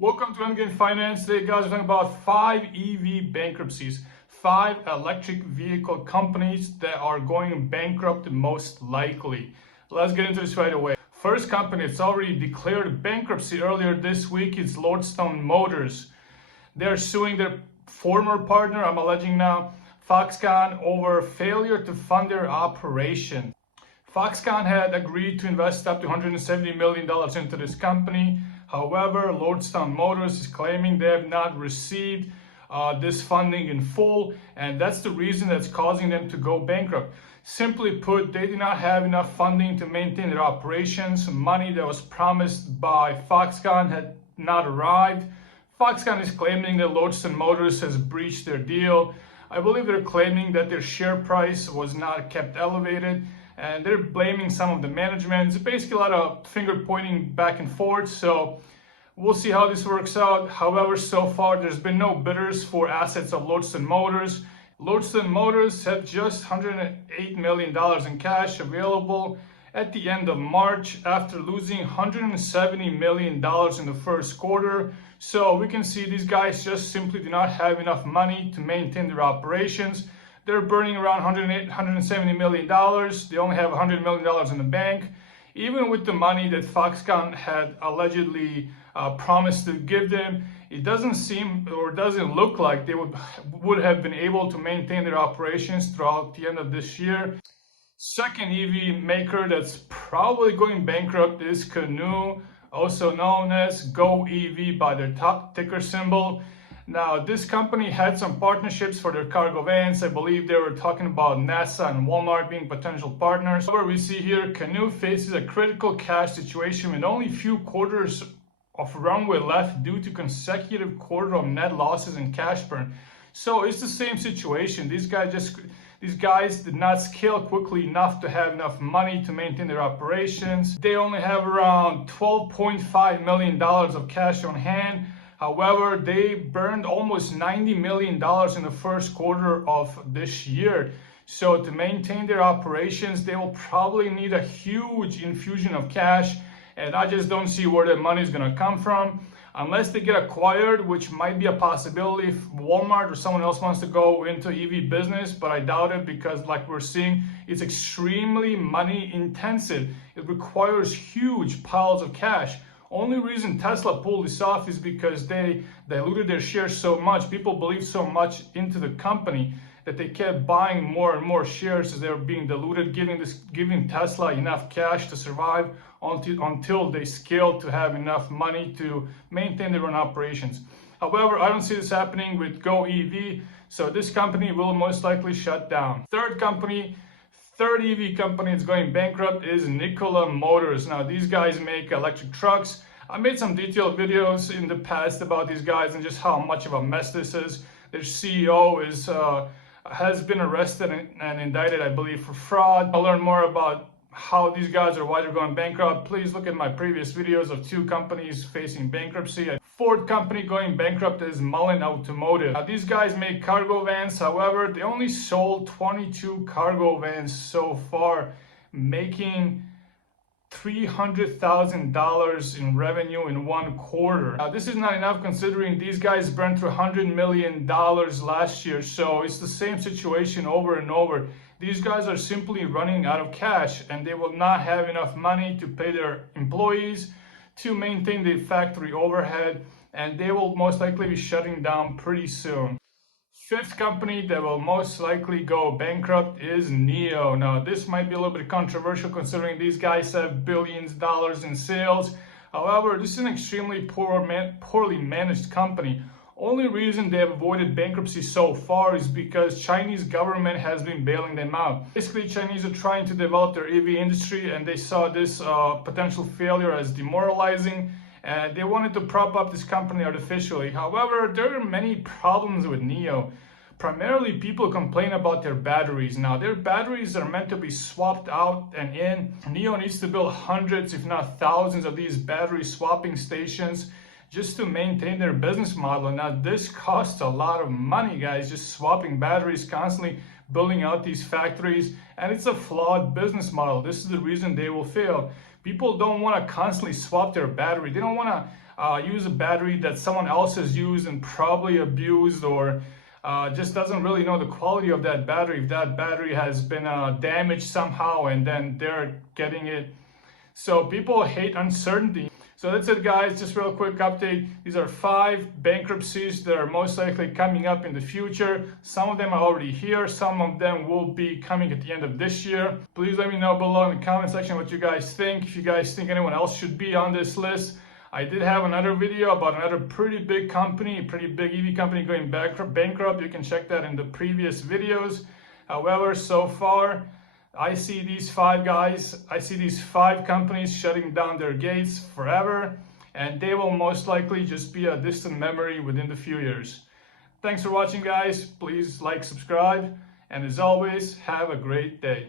Welcome to Endgame Finance. Today, guys, we're talking about 5 EV bankruptcies, 5 electric vehicle companies that are going bankrupt most likely. Let's get into this right away. First company, it's already declared bankruptcy earlier this week, is Lordstone Motors. They're suing their former partner, I'm alleging now, Foxconn, over failure to fund their operation. Foxconn had agreed to invest up to $170 million into this company. However, Lordstone Motors is claiming they have not received this funding in full, and that's the reason that's causing them to go bankrupt. Simply put, they do not have enough funding to maintain their operations. Money that was promised by Foxconn had not arrived. Foxconn is claiming that Lordstone Motors has breached their deal. I believe they're claiming that their share price was not kept elevated, and they're blaming some of the management. It's basically a lot of finger pointing back and forth, so we'll see how this works out. However, so far there's been no bidders for assets of Lordstone Motors. Lordstone Motors had just $108 million in cash available at the end of March after losing $170 million in the first quarter. So we can see these guys just simply do not have enough money to maintain their operations. They're burning around $170 million. They only have $100 million in the bank. Even with the money that Foxconn had allegedly promised to give them, it doesn't seem or doesn't look like they would have been able to maintain their operations throughout the end of this year. Second EV maker that's probably going bankrupt is Canoo, also known as Go EV by their top ticker symbol. Now, this company had some partnerships for their cargo vans. I believe they were talking about NASA and Walmart being potential partners. However, we see here Canoo faces a critical cash situation with only a few quarters of runway left due to consecutive quarter of net losses and cash burn. So it's the same situation. These guys did not scale quickly enough to have enough money to maintain their operations. They only have around $12.5 million of cash on hand. However, they burned almost $90 million in the first quarter of this year. So to maintain their operations, they will probably need a huge infusion of cash. And I just don't see where that money is going to come from. Unless they get acquired, which might be a possibility if Walmart or someone else wants to go into EV business, but I doubt it because like we're seeing, it's extremely money intensive. It requires huge piles of cash. Only reason Tesla pulled this off is because they diluted their shares so much. People believed so much into the company that they kept buying more and more shares as they were being diluted, giving Tesla enough cash to survive until they scaled to have enough money to maintain their own operations. However, I don't see this happening with Go EV, so this company will most likely shut down. Third EV company that's going bankrupt is Nikola Motors. Now, these guys make electric trucks. I made some detailed videos in the past about these guys and just how much of a mess this is. Their CEO has been arrested and indicted, I believe, for fraud. I'll learn more about how these guys are, why they're going bankrupt. Please look at my previous videos of 2 companies facing bankruptcy. Fourth company going bankrupt is Mullen Automotive. Now, these guys make cargo vans. However, they only sold 22 cargo vans so far, making $300,000 in revenue in 1 quarter. Now, this is not enough considering these guys burned through $100 million last year. So it's the same situation over and over. These guys are simply running out of cash and they will not have enough money to pay their employees, to maintain the factory overhead, and they will most likely be shutting down pretty soon. Fifth company that will most likely go bankrupt is NIO. Now, this might be a little bit controversial considering these guys have billions of dollars in sales. However, this is an extremely poorly managed company. Only reason they have avoided bankruptcy so far is because Chinese government has been bailing them out. Basically, Chinese are trying to develop their EV industry and they saw this potential failure as demoralizing, and they wanted to prop up this company artificially. However, there are many problems with NIO. Primarily, people complain about their batteries. Now, their batteries are meant to be swapped out and in. NIO needs to build hundreds, if not thousands, of these battery swapping stations just to maintain their business model. Now, this costs a lot of money, guys, just swapping batteries, constantly building out these factories, and it's a flawed business model. This is the reason they will fail. People don't want to constantly swap their battery. They don't want to use a battery that someone else has used and probably abused, or just doesn't really know the quality of that battery, if that battery has been damaged somehow and then they're getting it. So people hate uncertainty. So that's it, guys. Just real quick update. These are 5 bankruptcies that are most likely coming up in the future. Some of them are already here. Some of them will be coming at the end of this year. Please let me know below in the comment section what you guys think. If you guys think anyone else should be on this list. I did have another video about another pretty big company, pretty big EV company going bankrupt. You can check that in the previous videos. However, so far, I see these 5 companies shutting down their gates forever, and they will most likely just be a distant memory within the few years. Thanks for watching, guys. Please like, subscribe, and as always, have a great day.